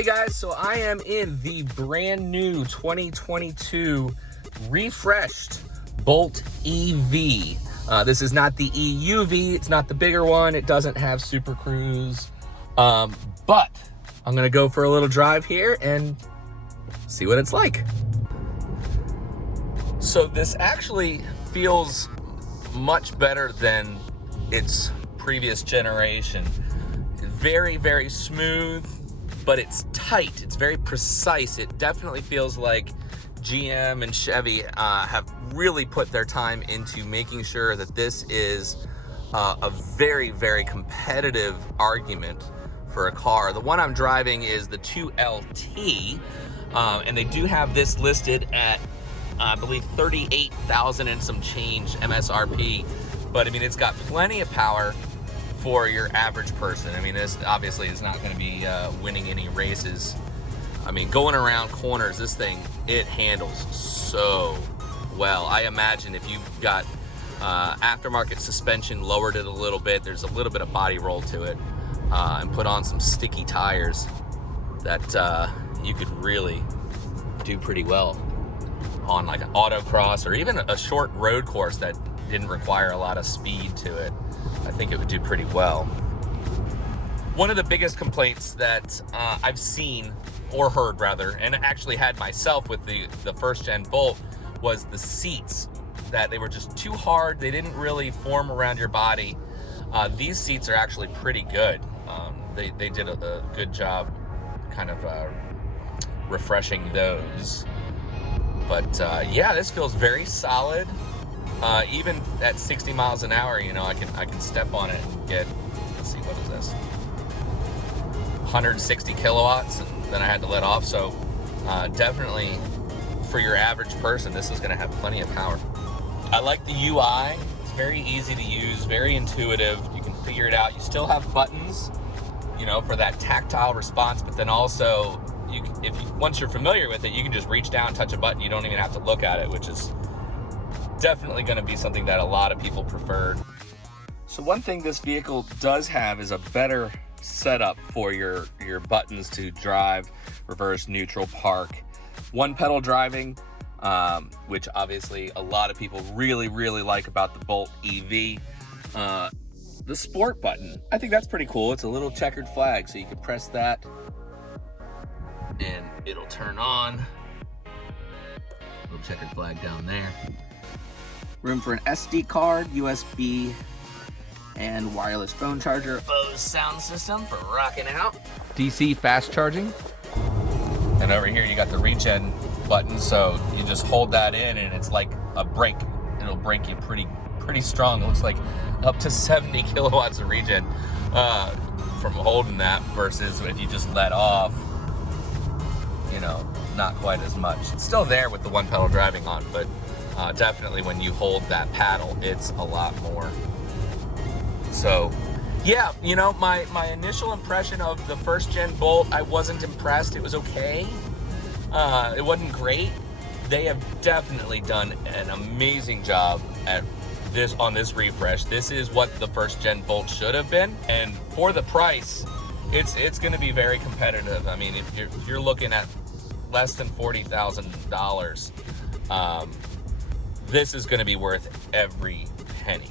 Hey guys, so I am in the brand new 2022 refreshed Bolt EV. This is not the EUV, it's not the bigger one, it doesn't have Super Cruise, but I'm gonna go for a little drive here and see what it's like. So this actually feels much better than its previous generation. Very, very smooth, but it's tight. It's very precise. It definitely feels like GM and Chevy have really put their time into making sure that this is a very, very competitive argument for a car. The one I'm driving is the 2LT, and they do have this listed at, I believe, 38,000 and some change MSRP. But I mean, it's got plenty of power for your average person. I mean, this obviously is not going to be winning any races. I mean, going around corners, this thing, it handles so well. I imagine if you've got aftermarket suspension, lowered it a little bit, there's a little bit of body roll to it, and put on some sticky tires, that you could really do pretty well on like an autocross or even a short road course that didn't require a lot of speed to it. I think it would do pretty well. One of the biggest complaints that I've seen, or heard rather, and actually had myself with the first gen Bolt, was the seats, that they were just too hard. They didn't really form around your body. These seats are actually pretty good. They did a good job kind of refreshing those. But yeah, this feels very solid. Even at 60 miles an hour, you know, I can step on it and get, let's see, what is this? 160 kilowatts, and then I had to let off. So definitely for your average person, this is going to have plenty of power. I like the UI. It's very easy to use, very intuitive. You can figure it out. You still have buttons, you know, for that tactile response, but then also once you're familiar with it, you can just reach down, touch a button. You don't even have to look at it, which is definitely going to be something that a lot of people prefer. So one thing this vehicle does have is a better setup for your buttons to drive, reverse, neutral, park. One pedal driving, which obviously a lot of people really, really like about the Bolt EV. The sport button, I think that's pretty cool. It's a little checkered flag, so you can press that and it'll turn on. Little checkered flag down there. Room for an SD card, USB, and wireless phone charger. Bose sound system for rocking out. DC fast charging. And over here you got the regen button, so you just hold that in and it's like a brake. It'll brake you pretty strong. It looks like up to 70 kilowatts of regen from holding that, versus if you just let off, you know, not quite as much. It's still there with the one pedal driving on, but definitely when you hold that paddle, it's a lot more. So yeah, you know, my initial impression of the first gen Bolt, I wasn't impressed. It was okay. It wasn't great. They have definitely done an amazing job at this on this refresh. This is what the first gen Bolt should have been, and for the price, it's going to be very competitive. I mean, if you're looking at less than $40,000, this is going to be worth every penny.